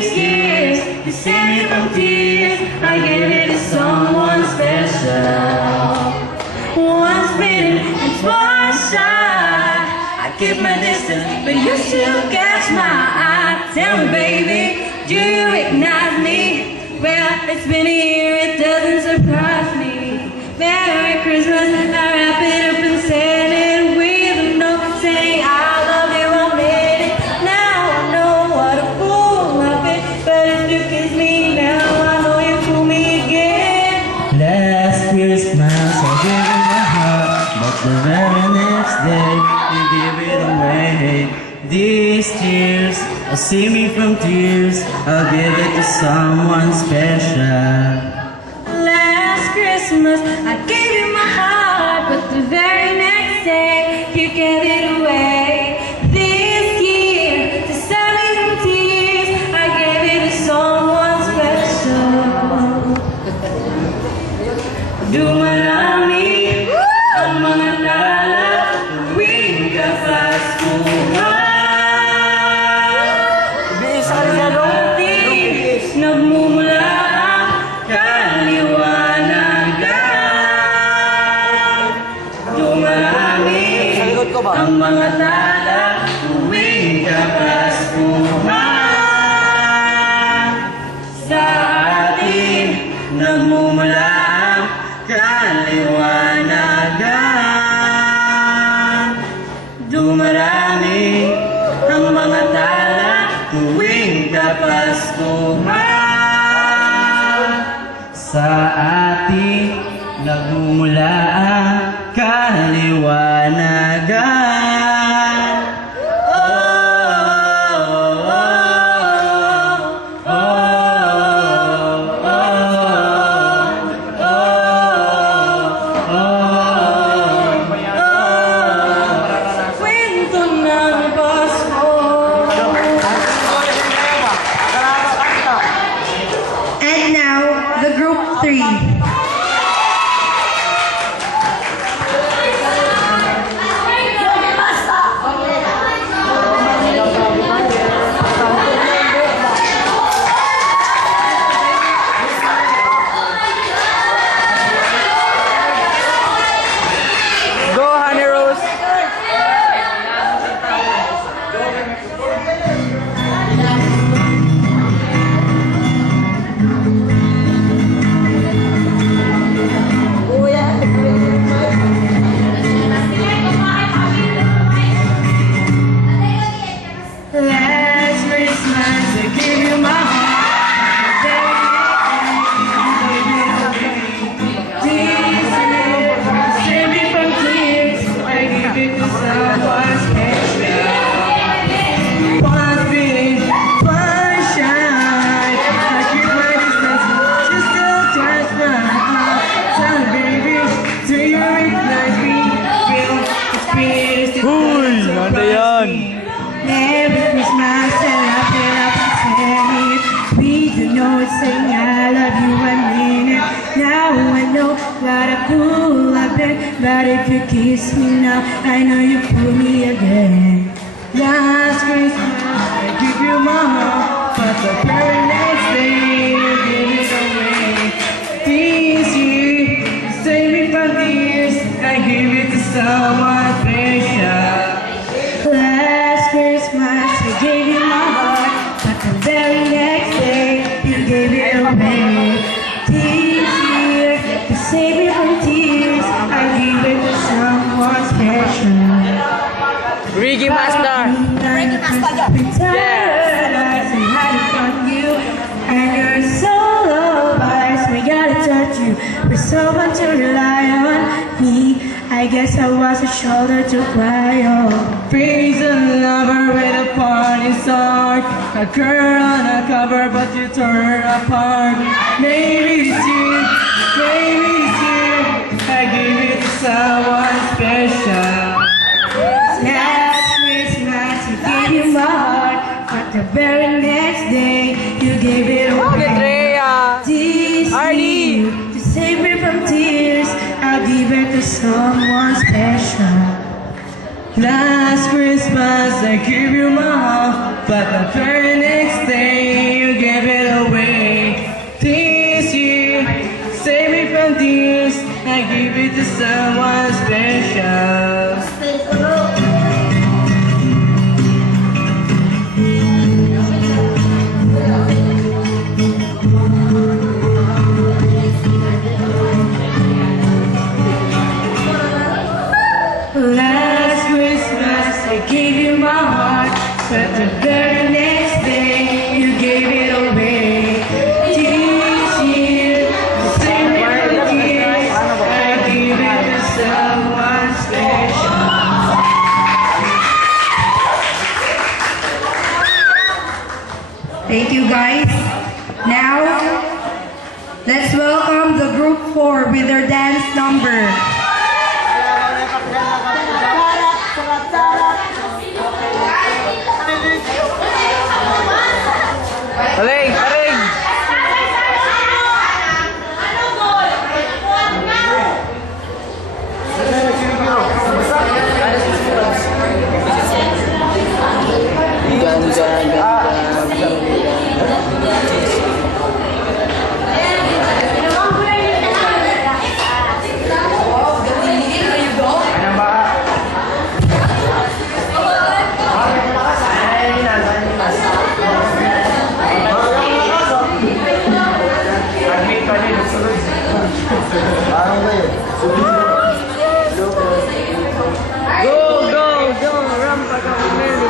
these years, you saved me from tears. I gave it to someone special. Once bitten and twice shy. I keep my distance, but you still catch my eye. Tell me, baby, do you recognize me? Well, it's been a year, it doesn't surprise me. Merry Christmas, I wrap it up and send it with a note saying I love you, I made it. Now I know what a fool I've been, but if you kiss me now, I know you fool me again. Last Christmas I gave you my heart, but the very next day you gave it away. These tears, save me from tears, I'll give it to someone special. Last Christmas, I gave you my heart, but the very next day, you gave it away. This year, to save me from tears, I gave it to someone special. Dumarami ang mga tala tuwing kapaskuhan. Nagmumula ang kaliwanagan. Dumarami ang mga tala tuwing kapaskuhan. Sa atin nagmumula ang kaliwanagan. Dumarami ang mga tala tuwing kapaskuhan. Sa ating nagmumula ang kaliwanagan. Oh, oh, oh, oh, Kwento ng Pasko. And now, the group 3. Go, Honey Rose! Last Christmas, I gave you my heart. This year, save me from tears. I give it to someone special. Once bitten, twice shy. I keep my distance, you still touch my heart. Tell me, baby, do you recognize me? Well, it's been Uy, nanda yan? Merry Christmas, and wrap it up and send it. We do know it's saying I love you, I mean it. Now I know what a fool I've been, but if you kiss me now, I know you fool me again. Last Christmas, I give you my heart, but the very next day, you give it away. This year, you save me from tears, I give it to someone special. Last Christmas, I gave you my heart, but the very next day, you gave it away. This year, to save me from tears, I give it to someone special. Ricky Master! Return, I say hi from you, and you're so low, but we gotta touch you. For someone to rely on me, I guess I was a shoulder to cry on. Praise a lover with a party start. A girl on a cover, but you tore her apart. Maybe it's you, maybe it's you. I give it to someone special. Last Christmas, I gave you my heart, but the very next day, you gave it away. Andrea! This Arnie! year, to save me from tears, I'll give it to someone special. Last Christmas I gave you my heart, but the very next day you Thank you, guys. Now, let's welcome the group 4 with their dance number. Taling, taling. Go, go, go. Rampa ka, Mary.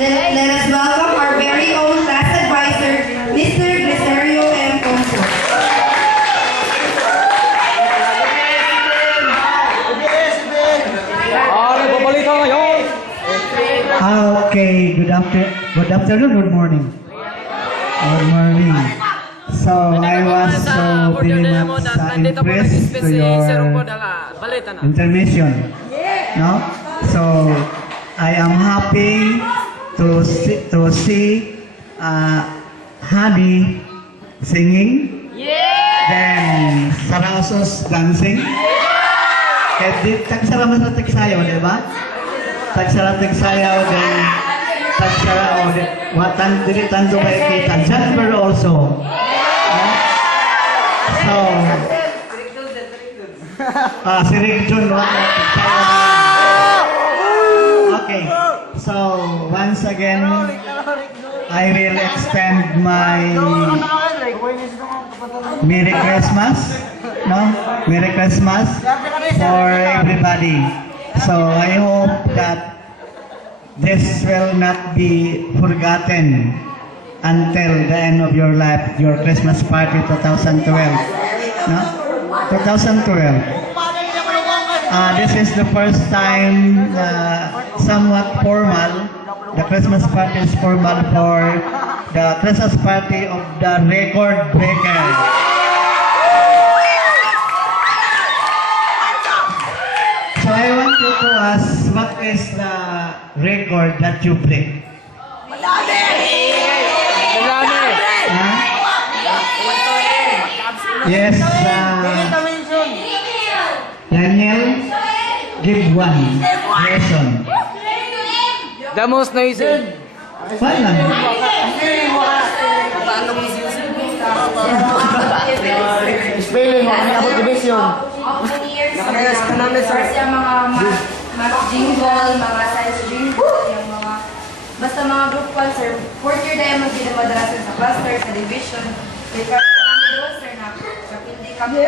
Let us welcome our very own class advisor, Mr. Gresario M. Ponso. Nagpabalita ngayon. Okay, good afternoon, good morning. Good morning. So I was so very much impressed to your intermission. No? So I am happy to see Honey singing. Then Sarasos dancing. Kaya tagsara sa tagsayaw, di ba? Tagsara tagsayaw, then tagsara o watan dili tanto kay kita. Jennifer also. So, si Rick Jun, okay. So, once again, I will extend my Merry Christmas, no? Merry Christmas for everybody. So I hope that this will not be forgotten until the end of your life, your Christmas party 2012. No? 2012. This is the first time somewhat formal. The Christmas party is formal for the Christmas party of the record breaker. So I want you to ask, what is the record that you break? Marami! Huh? Yes, Daniel, give one lesson. The most noisy. Paano? Spelling, about division. Yung mga jingle, mga science jingle, yung mga basta mga group concert. Fourth year dahil magdinamadarasan sa cluster, sa division. May kami doon, sir, na kapindi kami.